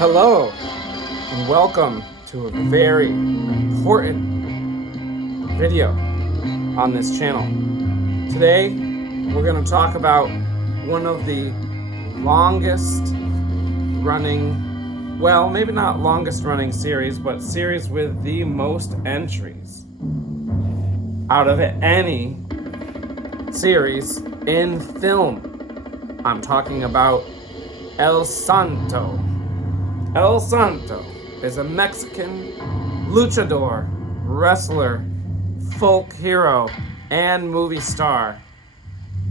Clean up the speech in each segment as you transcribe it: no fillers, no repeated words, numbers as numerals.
Hello, and welcome to a very important video on this channel. Today, we're going to talk about one of the longest running, well, maybe not longest running series, but series with the most entries out of any series in film. I'm talking about El Santo. El Santo is a Mexican luchador, wrestler, folk hero, and movie star.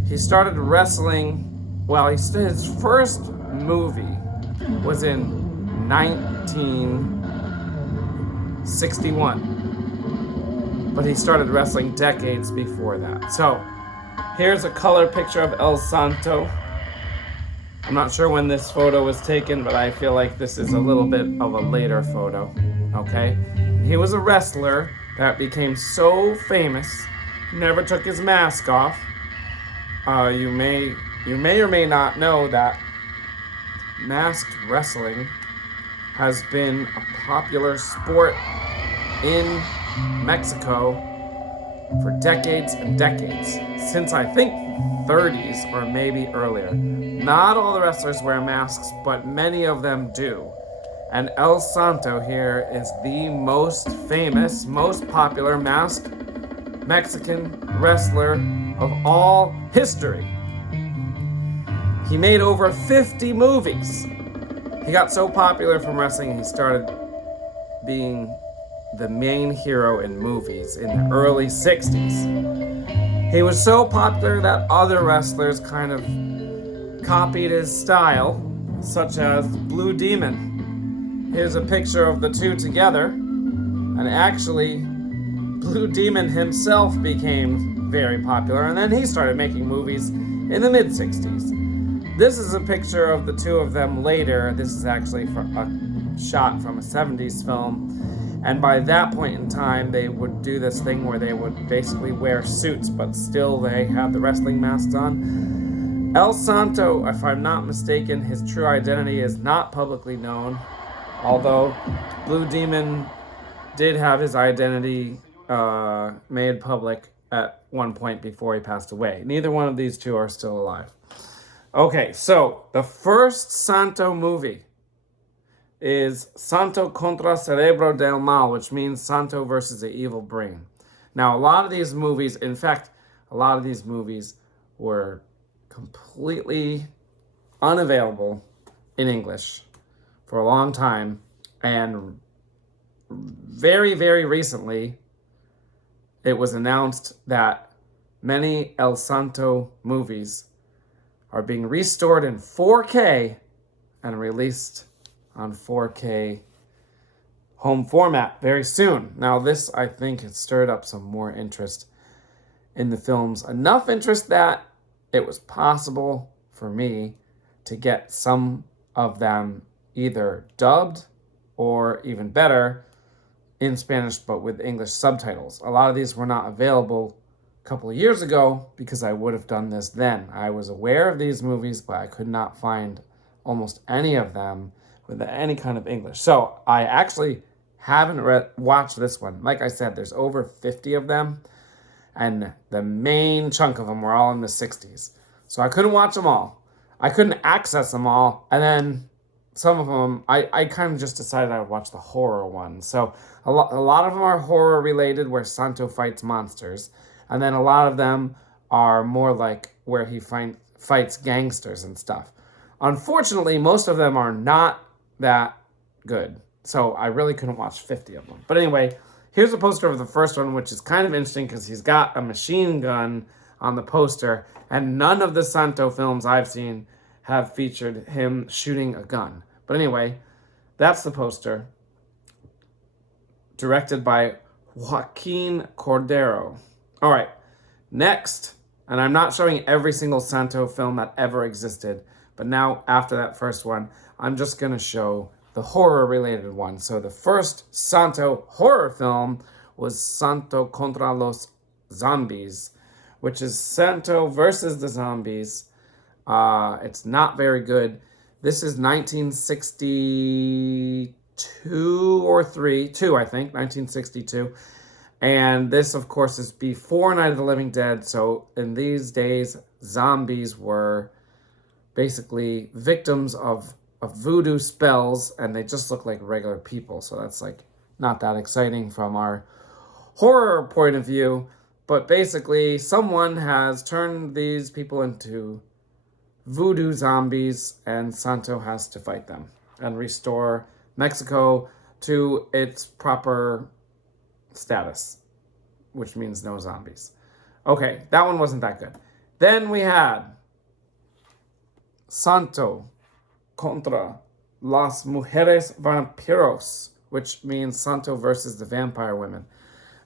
He started wrestling, his first movie was in 1961, but he started wrestling decades before that. So here's a color picture of El Santo. I'm not sure when this photo was taken, but I feel like this is a little bit of a later photo, okay? He was a wrestler that became so famous, he never took his mask off. You may or may not know that masked wrestling has been a popular sport in Mexico for decades and decades, since I think 30s or maybe earlier. Not all the wrestlers wear masks, but many of them do. And El Santo here is the most famous, most popular masked Mexican wrestler of all history. He made over 50 movies. He got so popular from wrestling, he started being the main hero in movies in the early 60s. He was so popular that other wrestlers kind of copied his style, such as Blue Demon. Here's a picture of the two together, and actually, Blue Demon himself became very popular, and then he started making movies in the mid-60s. This is a picture of the two of them later. This is actually a shot from a 70s film. And by that point in time, they would do this thing where they would basically wear suits, but still they had the wrestling masks on. El Santo, if I'm not mistaken, his true identity is not publicly known, although Blue Demon did have his identity made public at one point before he passed away. Neither one of these two are still alive. Okay, so the first Santo movie is Santo Contra Cerebro del Mal, which means Santo versus the evil brain. Now, a lot of these movies were completely unavailable in English for a long time, and very, very recently, it was announced that many El Santo movies are being restored in 4K and released on 4K home format very soon. Now this, I think, has stirred up some more interest in the films. Enough interest that it was possible for me to get some of them either dubbed or, even better, in Spanish but with English subtitles. A lot of these were not available a couple of years ago because I would have done this then. I was aware of these movies, but I could not find almost any of them with any kind of English. So I actually haven't watched this one. Like I said, there's over 50 of them, and the main chunk of them were all in the 60s. So I couldn't watch them all. I couldn't access them all, and then some of them, I kind of just decided I would watch the horror one. So a lot of them are horror related, where Santo fights monsters, and then a lot of them are more like where he fights gangsters and stuff. Unfortunately, most of them are not that good, so I really couldn't watch 50 of them. But anyway, here's a poster of the first one, which is kind of interesting because he's got a machine gun on the poster, and none of the Santo films I've seen have featured him shooting a gun. But anyway, that's the poster, directed by Joaquin Cordero. All right, next, and I'm not showing every single Santo film that ever existed, but now, after that first one, I'm just going to show the horror-related one. So the first Santo horror film was Santo Contra los Zombies, which is Santo versus the zombies. It's not very good. This is 1962 or 2, I think, 1962. And this, of course, is before Night of the Living Dead. So in these days, zombies were basically victims of voodoo spells, and they just look like regular people. So that's like not that exciting from our horror point of view. But basically, someone has turned these people into voodoo zombies, and Santo has to fight them and restore Mexico to its proper status, which means no zombies. Okay, that one wasn't that good. Then we had Santo Contra las Mujeres Vampiros, which means Santo versus the vampire women.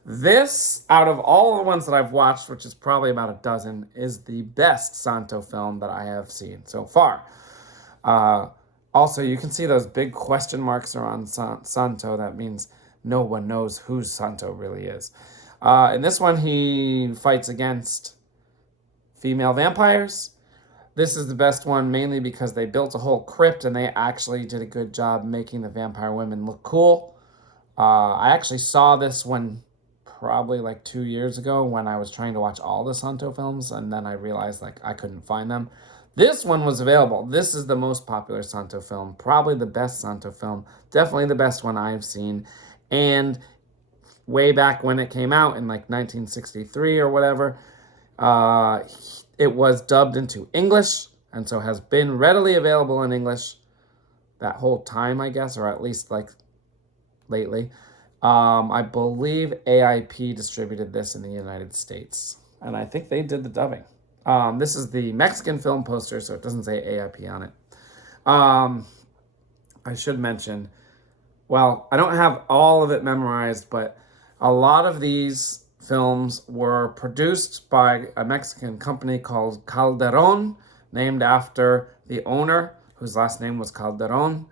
This, out of all the ones that I've watched, which is probably about a dozen, is the best Santo film that I have seen so far. Also, you can see those big question marks around Santo. That means no one knows who Santo really is. In this one, he fights against female vampires. This is the best one, mainly because they built a whole crypt and they actually did a good job making the vampire women look cool. I actually saw this one probably like 2 years ago when I was trying to watch all the Santo films, and then I realized like I couldn't find them. This one was available. This is the most popular Santo film, probably the best Santo film, definitely the best one I've seen. And way back when it came out in like 1963 or whatever, it was dubbed into English, and so has been readily available in English that whole time, I guess, or at least like lately. I believe AIP distributed this in the United States, and I think they did the dubbing. This is the Mexican film poster, so it doesn't say AIP on it. I should mention, well, I don't have all of it memorized, but a lot of these films were produced by a Mexican company called Calderon, named after the owner, whose last name was Calderon.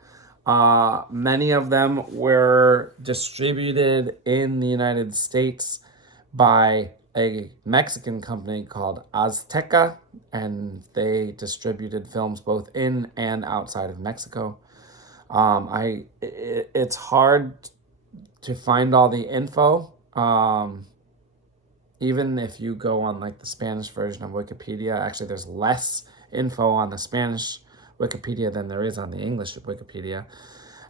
Many of them were distributed in the United States by a Mexican company called Azteca, and they distributed films both in and outside of Mexico. It's hard to find all the info. Even if you go on like the Spanish version of Wikipedia, actually there's less info on the Spanish Wikipedia than there is on the English Wikipedia.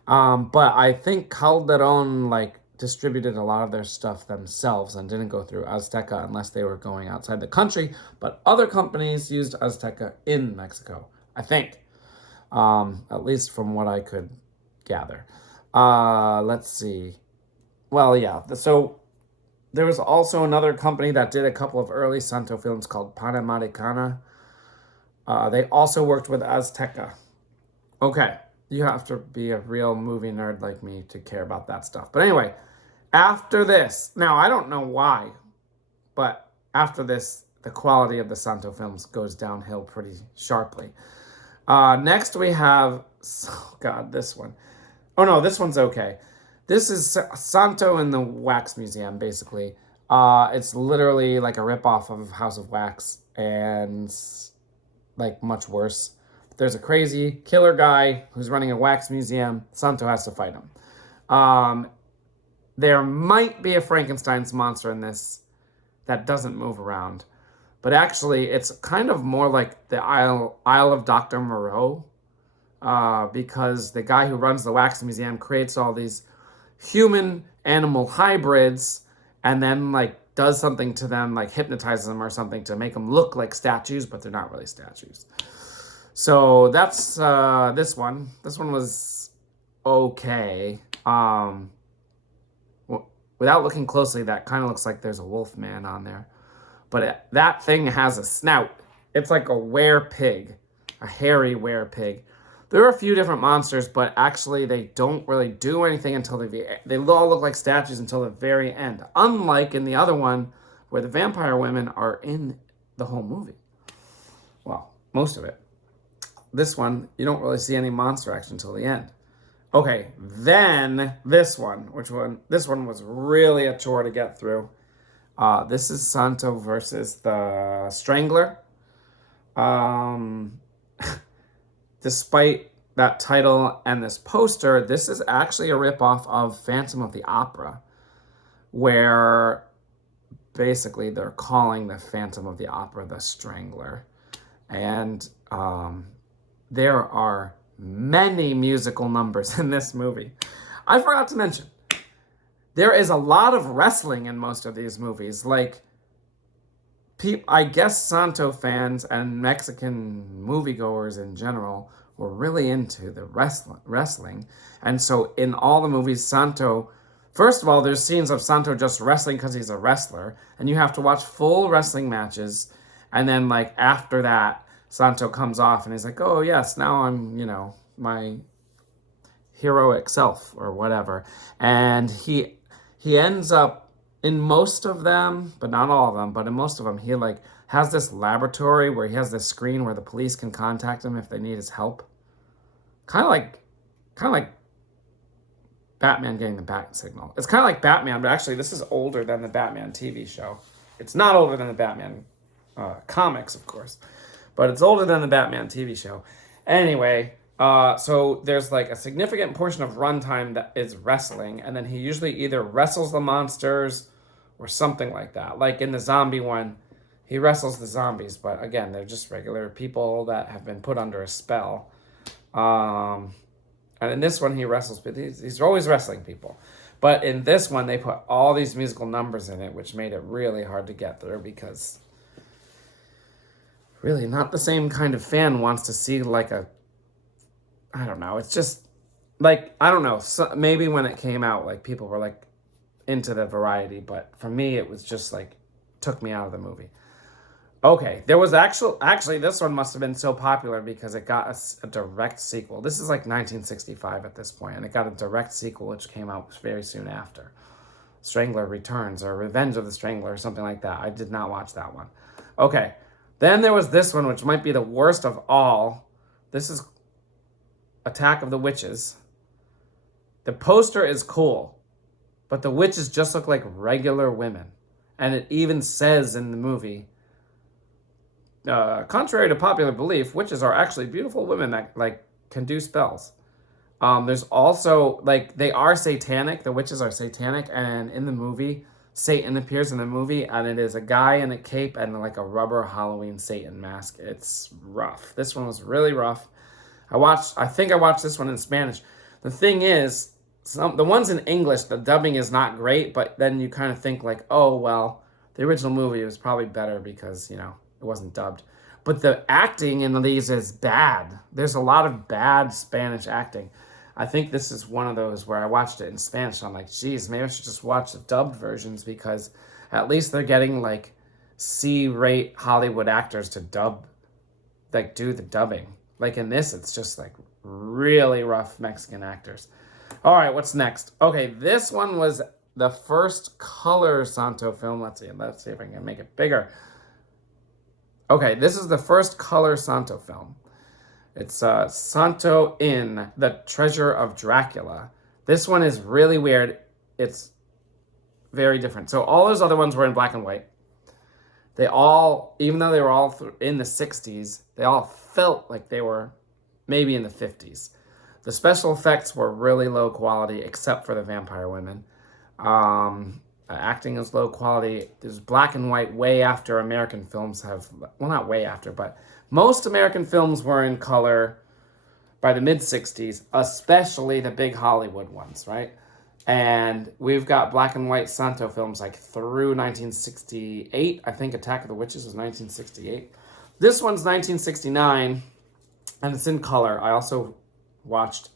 But I think Calderon like distributed a lot of their stuff themselves and didn't go through Azteca unless they were going outside the country. But other companies used Azteca in Mexico, I think, at least from what I could gather. Let's see. Well, yeah. So there was also another company that did a couple of early Santo films called Panamericana. They also worked with Azteca. Okay, you have to be a real movie nerd like me to care about that stuff. But anyway, after this, now I don't know why, but after this, the quality of the Santo films goes downhill pretty sharply. Next we have, oh God, this one. Oh no, this one's okay. This is Santo in the Wax Museum, basically. It's literally like a ripoff of House of Wax, and like much worse. There's a crazy killer guy who's running a wax museum. Santo has to fight him. There might be a Frankenstein's monster in this that doesn't move around, but actually it's kind of more like the Isle of Dr. Moreau, because the guy who runs the wax museum creates all these human animal hybrids and then like does something to them, like hypnotizes them or something to make them look like statues, but they're not really statues. So that's this one. This one was okay. Without looking closely, that kind of looks like there's a wolf man on there. But that thing has a snout. It's like a were-pig, a hairy were-pig. There are a few different monsters, but actually they don't really do anything until they all look like statues until the very end. Unlike in the other one, where the vampire women are in the whole movie. Well, most of it. This one, you don't really see any monster action until the end. Okay, then this one was really a chore to get through. This is Santo versus the Strangler. Despite that title and this poster, this is actually a ripoff of Phantom of the Opera, where basically they're calling the Phantom of the Opera the Strangler. And there are many musical numbers in this movie. I forgot to mention, there is a lot of wrestling in most of these movies. Like, I guess Santo fans and Mexican moviegoers in general were really into the wrestling. And so in all the movies, Santo, first of all, there's scenes of Santo just wrestling because he's a wrestler, and you have to watch full wrestling matches. And then, like, after that, Santo comes off and he's like, oh, yes, now I'm, my heroic self or whatever. And he ends up in most of them, but not all of them, but in most of them, he like has this laboratory where he has this screen where the police can contact him if they need his help. Kind of like Batman getting the bat signal. It's kind of like Batman, but actually this is older than the Batman TV show. It's not older than the Batman comics, of course, but it's older than the Batman TV show. Anyway, so there's like a significant portion of runtime that is wrestling, and then he usually either wrestles the monsters or something like that. Like in the zombie one, he wrestles the zombies, but again, they're just regular people that have been put under a spell. And in this one, he wrestles, but he's always wrestling people. But in this one, they put all these musical numbers in it, which made it really hard to get through because really not the same kind of fan wants to see like I don't know. It's just like, I don't know. So maybe when it came out, like people were like into the variety, but for me, it was just like, took me out of the movie. Okay, there was actually this one must have been so popular because it got a direct sequel. This is like 1965 at this point, and it got a direct sequel which came out very soon after. Strangler Returns or Revenge of the Strangler or something like that. I did not watch that one. Okay, then there was this one which might be the worst of all. This is Attack of the Witches. The poster is cool, but the witches just look like regular women. And it even says in the movie, contrary to popular belief, witches are actually beautiful women that like can do spells. There's also like they are satanic. The witches are satanic, and in the movie, Satan appears in the movie, and it is a guy in a cape and like a rubber Halloween Satan mask. It's rough. This one was really rough. I think I watched this one in Spanish. The thing is, the ones in English, the dubbing is not great, but then you kind of think like, oh well, the original movie was probably better because it wasn't dubbed. But the acting in these is bad. There's a lot of bad Spanish acting. I think this is one of those where I watched it in Spanish. And I'm like, geez, maybe I should just watch the dubbed versions because at least they're getting like C-rate Hollywood actors to do the dubbing. Like in this, it's just like really rough Mexican actors. All right, what's next? Okay, this one was the first color Santo film. Let's see if I can make it bigger. Okay, this is the first color Santo film. It's Santo in The Treasure of Dracula. This one is really weird. It's very different. So all those other ones were in black and white. They all, even though they were all in the 60s, they all felt like they were maybe in the 50s. The special effects were really low quality, except for the vampire women. Acting is low quality. There's black and white way after American films have, well, not way after, but most American films were in color by the mid-60s, especially the big Hollywood ones, right? And we've got black and white Santo films like through 1968. I think Attack of the Witches was 1968. This one's 1969, and it's in color. I also watched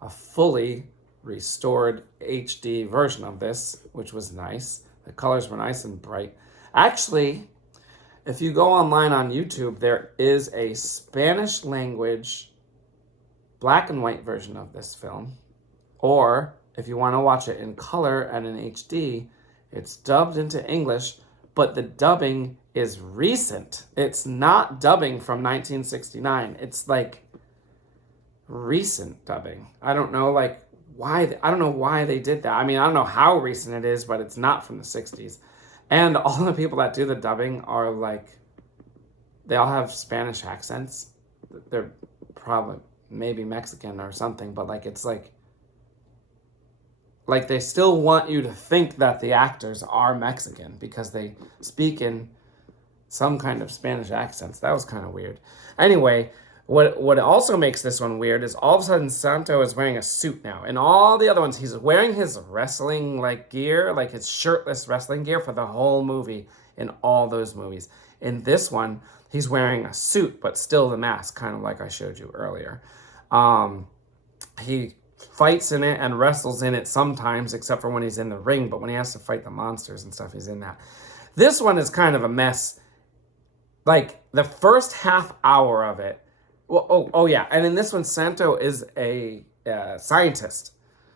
a fully restored HD version of this, which was nice. The colors were nice and bright. Actually, if you go online on YouTube, there is a Spanish language black and white version of this film. Or if you want to watch it in color and in HD, it's dubbed into English, but the dubbing is recent. It's not dubbing from 1969. It's like recent dubbing. I don't know why they did that. I mean, I don't know how recent it is, but it's not from the 60s. And all the people that do the dubbing are like, they all have Spanish accents. They're probably, maybe Mexican or something, but like it's like they still want you to think that the actors are Mexican because they speak in some kind of Spanish accents. That was kind of weird. Anyway, what also makes this one weird is all of a sudden Santo is wearing a suit now. In all the other ones, he's wearing his wrestling like gear, like his shirtless wrestling gear for the whole movie in all those movies. In this one, he's wearing a suit, but still the mask, kind of like I showed you earlier. He fights in it and wrestles in it sometimes, except for when he's in the ring, but when he has to fight the monsters and stuff, he's in that. This one is kind of a mess. Like, the first half hour of it, oh yeah, and in this one, Santo is a scientist.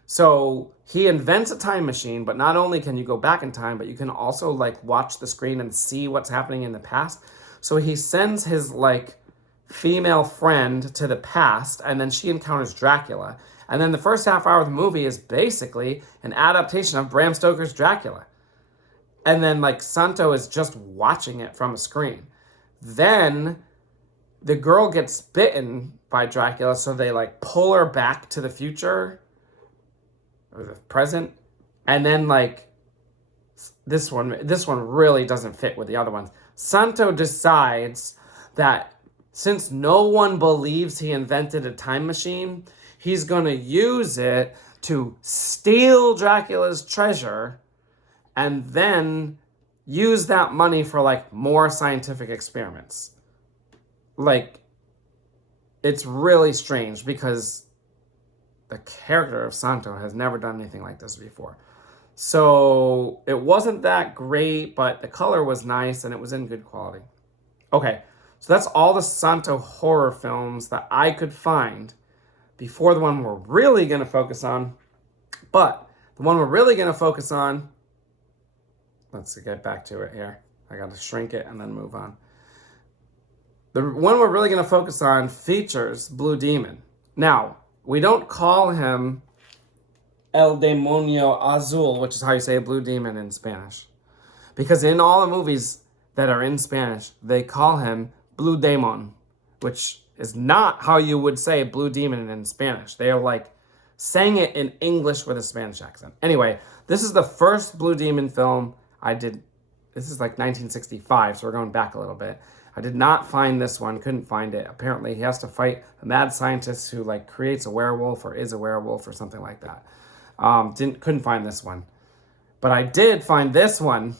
So he invents a time machine, but not only can you go back in time, but you can also, like, watch the screen and see what's happening in the past. So he sends his, like, female friend to the past, and then she encounters Dracula. And then the first half hour of the movie is basically an adaptation of Bram Stoker's Dracula. And then, like, Santo is just watching it from a screen. Then the girl gets bitten by Dracula, so they, like, pull her back to the future or the present. And then, like, this one really doesn't fit with the other ones. Santo decides that since no one believes he invented a time machine, he's going to use it to steal Dracula's treasure and then use that money for, like, more scientific experiments. Like, it's really strange because the character of Santo has never done anything like this before. So it wasn't that great, but the color was nice and it was in good quality. Okay, so that's all the Santo horror films that I could find before the one we're really going to focus on. But the one we're really going to focus on, let's get back to it here. I got to shrink it and then move on. The one we're really going to focus on features Blue Demon. Now, we don't call him El Demonio Azul, which is how you say Blue Demon in Spanish. Because in all the movies that are in Spanish, they call him Blue Demon, which is not how you would say Blue Demon in Spanish. They are like saying it in English with a Spanish accent. Anyway, this is the first Blue Demon film I did. This is like 1965, so we're going back a little bit. I did not find this one, couldn't find it. Apparently he has to fight a mad scientist who, like, creates a werewolf or is a werewolf or something like that. Couldn't find this one. But I did find this one,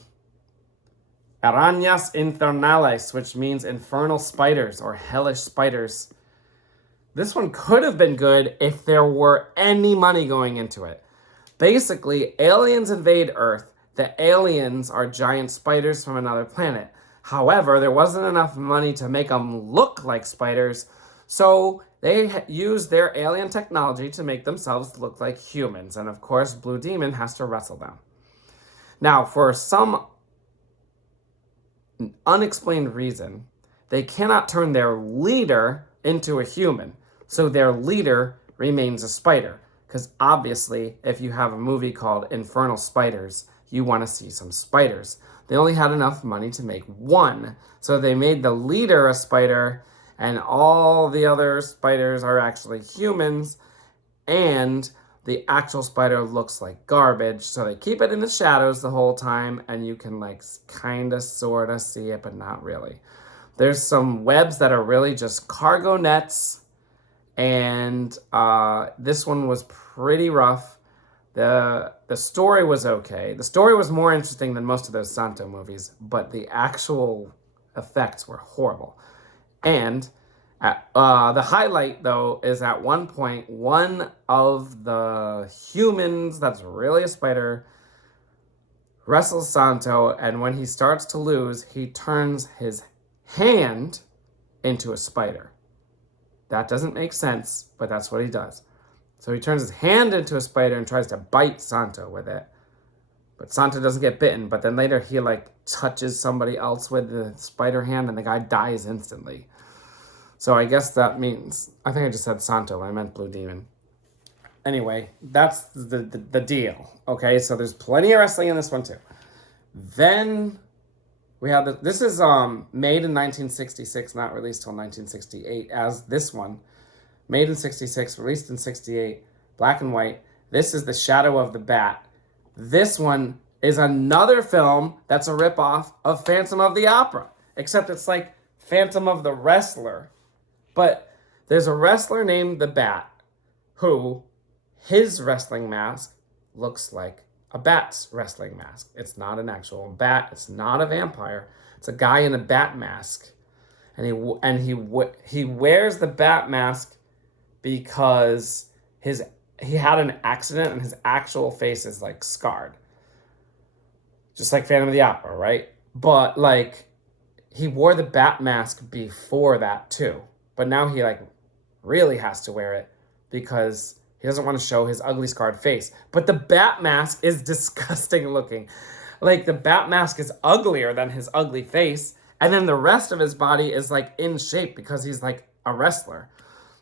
Arañas Infernales, which means infernal spiders or hellish spiders. This one could have been good if there were any money going into it. Basically, aliens invade Earth. The aliens are giant spiders from another planet. However, there wasn't enough money to make them look like spiders, so they used their alien technology to make themselves look like humans. And of course, Blue Demon has to wrestle them. Now, for some unexplained reason, they cannot turn their leader into a human. So their leader remains a spider. Because obviously, if you have a movie called Infernal Spiders, you want to see some spiders. They only had enough money to make one. So they made the leader a spider, and all the other spiders are actually humans, and the actual spider looks like garbage. So they keep it in the shadows the whole time, and you can, like, kind of, sort of see it, but not really. There's some webs that are really just cargo nets, and this one was pretty rough. The story was okay. The story was more interesting than most of those Santo movies, but the actual effects were horrible. And the highlight, though, is at one point, one of the humans that's really a spider wrestles Santo, and when he starts to lose, he turns his hand into a spider. That doesn't make sense, but that's what he does. So he turns his hand into a spider and tries to bite Santo with it. But Santo doesn't get bitten, but then later he, like, touches somebody else with the spider hand and the guy dies instantly. So I guess that means, I think I just said Santo when I meant Blue Demon. Anyway, that's the deal. Okay, so there's plenty of wrestling in this one too. Then we have this is made in 1966, not released till 1968 as this one. made in 66, released in 68, black and white. This is The Shadow of the Bat. This one is another film that's a ripoff of Phantom of the Opera, except it's like Phantom of the Wrestler. But there's a wrestler named the Bat who, his wrestling mask looks like a bat's wrestling mask. It's not an actual bat. It's not a vampire. It's a guy in a bat mask. And he wears the bat mask because he had an accident and his actual face is like scarred. Just like Phantom of the Opera, right? But like he wore the bat mask before that too. But now he like really has to wear it because he doesn't want to show his ugly scarred face. But the bat mask is disgusting looking. Like the bat mask is uglier than his ugly face. And then the rest of his body is like in shape because he's like a wrestler.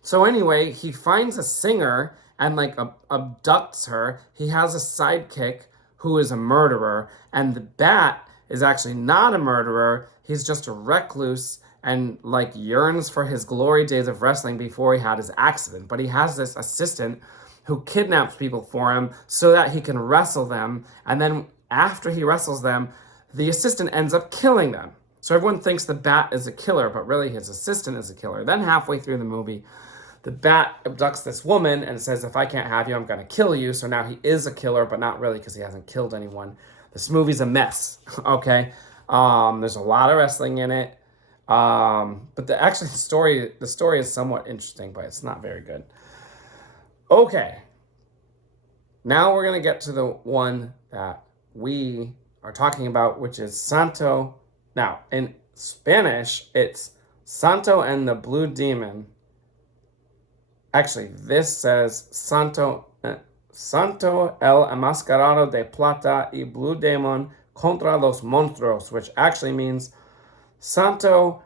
So anyway, he finds a singer and like abducts her. He has a sidekick who is a murderer. And the bat is actually not a murderer. He's just a recluse and like yearns for his glory days of wrestling before he had his accident. But he has this assistant who kidnaps people for him so that he can wrestle them. And then after he wrestles them, the assistant ends up killing them. So everyone thinks the bat is a killer, but really his assistant is a killer. Then halfway through the movie, the bat abducts this woman and says, if I can't have you, I'm going to kill you. So now he is a killer, but not really because he hasn't killed anyone. This movie's a mess, okay? There's a lot of wrestling in it. But the story is somewhat interesting, but it's not very good. Okay. Now we're going to get to the one that we are talking about, which is Santo. Now, in Spanish, it's Santo and the Blue Demon. Actually, this says Santo el Enmascarado de Plata y Blue Demon contra los Monstruos, which actually means Santo,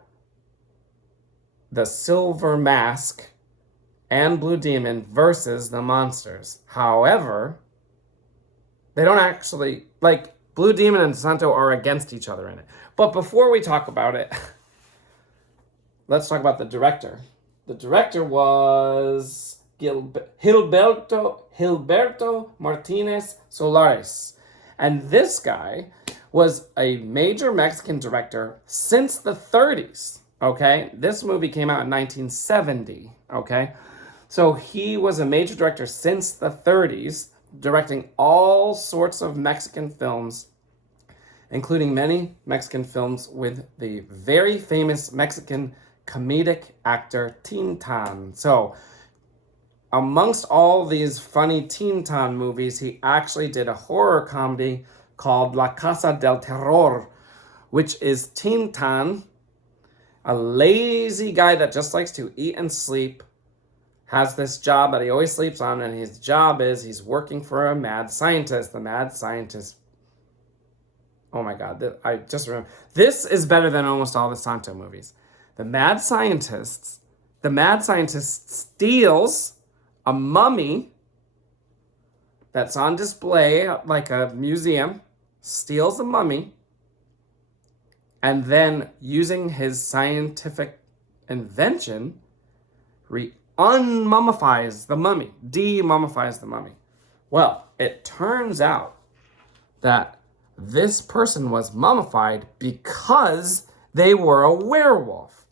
the Silver Mask, and Blue Demon versus the monsters. However, they don't actually, like, Blue Demon and Santo are against each other in it. But before we talk about it, let's talk about the director. The director was Gilberto Martinez Solares. And this guy was a major Mexican director since the 30s, okay? This movie came out in 1970, okay? So he was a major director since the 30s, directing all sorts of Mexican films, including many Mexican films with the very famous Mexican comedic actor Tintan. So amongst all these funny Tintan movies, he actually did a horror comedy called La Casa del Terror, which is Tintan, a lazy guy that just likes to eat and sleep, has this job that he always sleeps on, and his job is he's working for a mad scientist. The mad scientist, oh my God, I just remember. This is better than almost all the Santo movies. The mad scientist steals a mummy that's on display at like a museum, steals the mummy, and then using his scientific invention, unmummifies the mummy, de-mummifies the mummy. Well, it turns out that this person was mummified because they were a werewolf.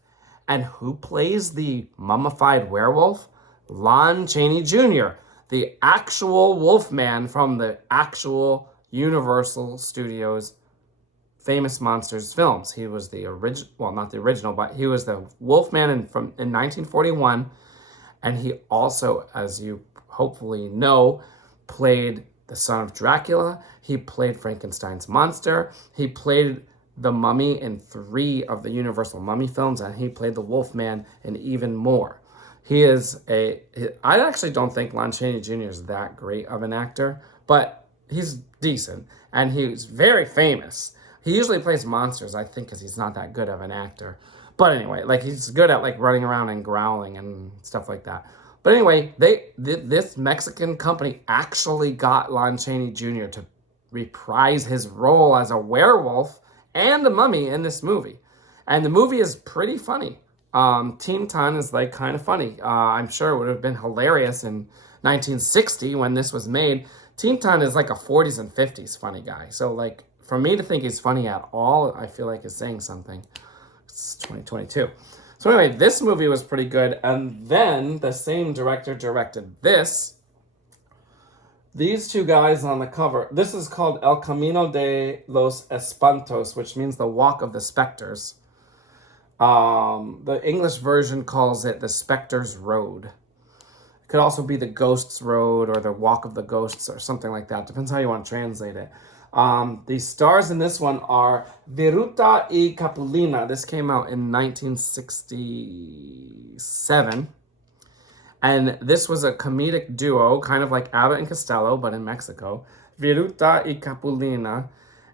And who plays the mummified werewolf? Lon Chaney Jr., the actual Wolfman from the actual Universal Studios famous monsters films. He was the original, well, not the original, but he was the Wolfman in 1941. And he also, as you hopefully know, played the son of Dracula. He played Frankenstein's monster. He played the Mummy in 3 of the Universal Mummy films, and he played the Wolfman in even more. I actually don't think Lon Chaney Jr. is that great of an actor, but he's decent, and he's very famous. He usually plays monsters, I think, because he's not that good of an actor. But anyway, like he's good at like running around and growling and stuff like that. But anyway, this Mexican company actually got Lon Chaney Jr. to reprise his role as a werewolf and a mummy in this movie. And the movie is pretty funny. Teen Ton is like kind of funny. I'm sure it would have been hilarious in 1960 when this was made. Teen Ton is like a 40s and 50s funny guy. So like for me to think he's funny at all, I feel like is saying something. It's 2022. So anyway, this movie was pretty good. And then the same director directed this. These two guys on the cover. This is called El Camino de los Espantos, which means the Walk of the Specters. The English version calls it the Specters Road. It could also be the Ghosts Road or the Walk of the Ghosts or something like that. Depends how you want to translate it. The stars in this one are Viruta y Capulina. This came out in 1967. And this was a comedic duo, kind of like Abbott and Costello, but in Mexico. Viruta y Capulina.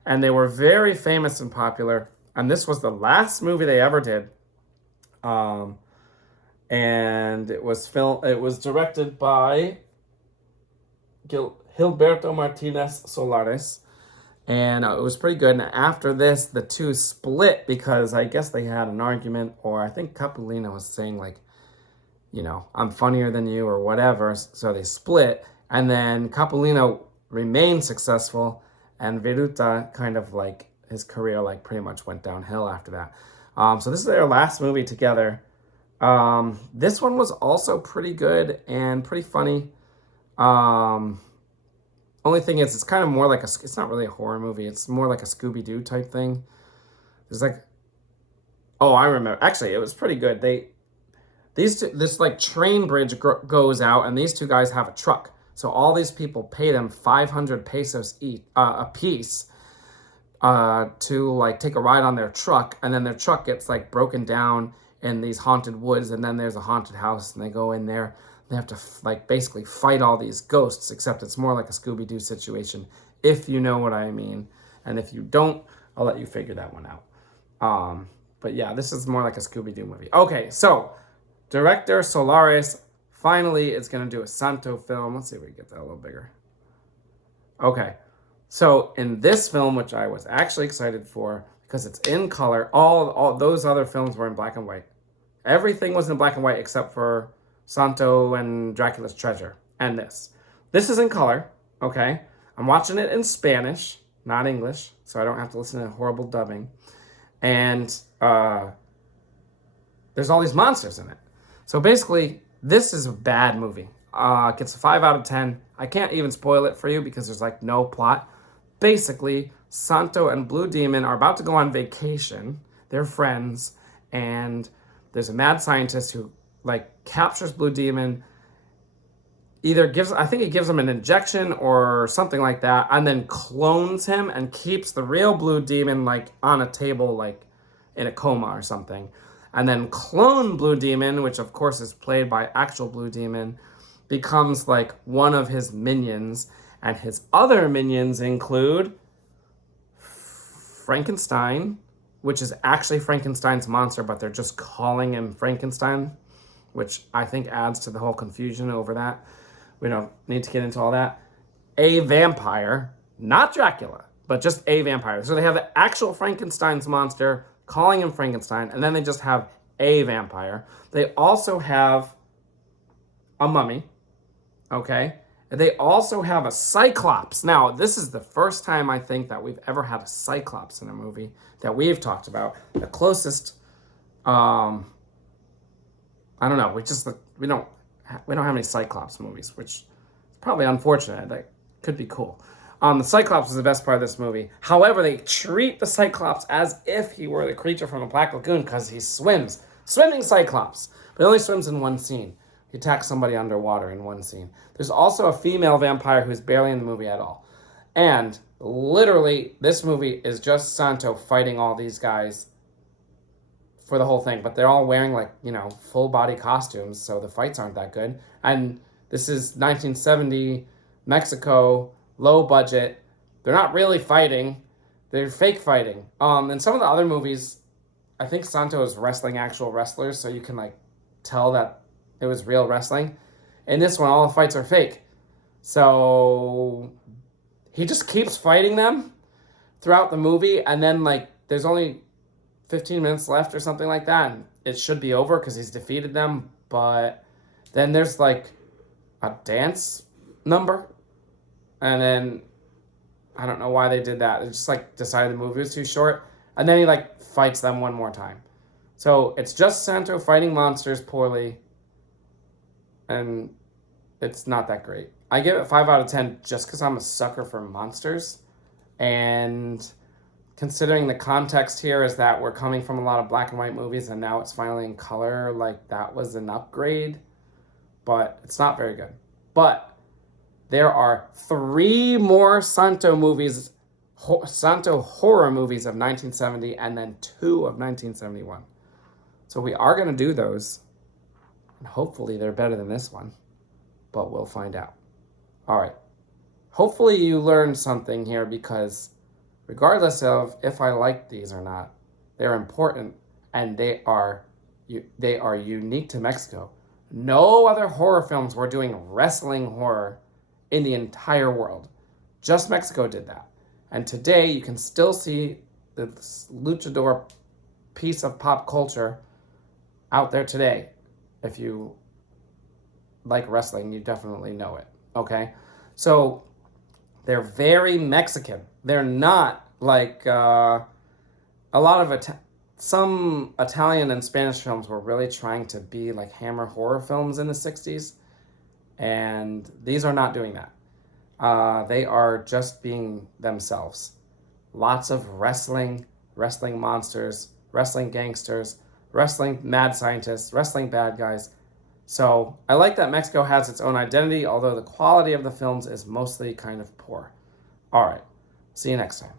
And they were very famous and popular. And this was the last movie they ever did. And it was directed by Gilberto Martinez Solares. And it was pretty good. And after this, the two split because I guess they had an argument, or I think Capulina was saying like, you know, I'm funnier than you or whatever. So they split. And then Capulina remained successful, and Viruta kind of like, his career like pretty much went downhill after that. So this is their last movie together. This one was also pretty good and pretty funny. Only thing is, it's kind of more like it's not really a horror movie. It's more like a Scooby-Doo type thing. There's like, oh, I remember. Actually, it was pretty good. This like train bridge goes out, and these two guys have a truck. So all these people pay them 500 pesos each, a piece, to like take a ride on their truck, and then their truck gets like broken down in these haunted woods, and then there's a haunted house, and they go in there. They have to like basically fight all these ghosts, except it's more like a Scooby-Doo situation, if you know what I mean. And if you don't, I'll let you figure that one out. But yeah, this is more like a Scooby-Doo movie. Okay, so director Solares finally is going to do a Santo film. Let's see if we can get that a little bigger. Okay, so in this film, which I was actually excited for because it's in color, all those other films were in black and white. Everything was in black and white except for Santo and Dracula's Treasure and this. This is in color, okay? I'm watching it in Spanish, not English, so I don't have to listen to horrible dubbing. And there's all these monsters in it. So basically, this is a bad movie. It gets a 5 out of 10. I can't even spoil it for you because there's like no plot. Basically, Santo and Blue Demon are about to go on vacation. They're friends, and there's a mad scientist who like captures Blue Demon, I think he gives him an injection or something like that, and then clones him and keeps the real Blue Demon like on a table, like in a coma or something. And then clone Blue Demon, which of course is played by actual Blue Demon, becomes like one of his minions. And his other minions include Frankenstein, which is actually Frankenstein's monster, but they're just calling him Frankenstein, which I think adds to the whole confusion over that. We don't need to get into all that. A vampire, not Dracula, but just a vampire. So they have the actual Frankenstein's monster calling him Frankenstein, and then they just have a vampire. They also have a mummy, okay? And they also have a cyclops. Now, this is the first time I think that we've ever had a cyclops in a movie that we've talked about. The closest, I don't know. We don't have any cyclops movies, which is probably unfortunate. That could be cool. The cyclops is the best part of this movie. However, they treat the cyclops as if he were the creature from the Black Lagoon because he swims. Swimming cyclops. But he only swims in one scene. He attacks somebody underwater in one scene. There's also a female vampire who's barely in the movie at all. And literally, this movie is just Santo fighting all these guys for the whole thing. But they're all wearing like, you know, full body costumes, so the fights aren't that good. And this is 1970 Mexico, low budget. They're not really fighting. They're fake fighting. In some of the other movies, I think Santo is wrestling actual wrestlers, so you can like tell that it was real wrestling. In this one, all the fights are fake. So he just keeps fighting them throughout the movie, and then like there's only 15 minutes left or something like that. And it should be over because he's defeated them. But then there's like a dance number, and then I don't know why they did that. They just like decided the movie was too short, and then he like fights them one more time. So it's just Santo fighting monsters poorly, and it's not that great. I give it 5 out of 10 just because I'm a sucker for monsters, and considering the context here is that we're coming from a lot of black and white movies and now it's finally in color, like that was an upgrade, but it's not very good. But there are 3 more Santo movies, Santo horror movies of 1970 and then 2 of 1971. So we are going to do those, and hopefully they're better than this one, but we'll find out. All right. Hopefully you learned something here, because regardless of if I like these or not, they're important and they are unique to Mexico. No other horror films were doing wrestling horror in the entire world. Just Mexico did that. And today you can still see this luchador piece of pop culture out there today. If you like wrestling, you definitely know it. Okay? So they're very Mexican. They're not like a lot of some Italian and Spanish films were really trying to be like Hammer horror films in the 60s. And these are not doing that. They are just being themselves. Lots of wrestling monsters, wrestling gangsters, wrestling mad scientists, wrestling bad guys. So I like that Mexico has its own identity, although the quality of the films is mostly kind of poor. All right, see you next time.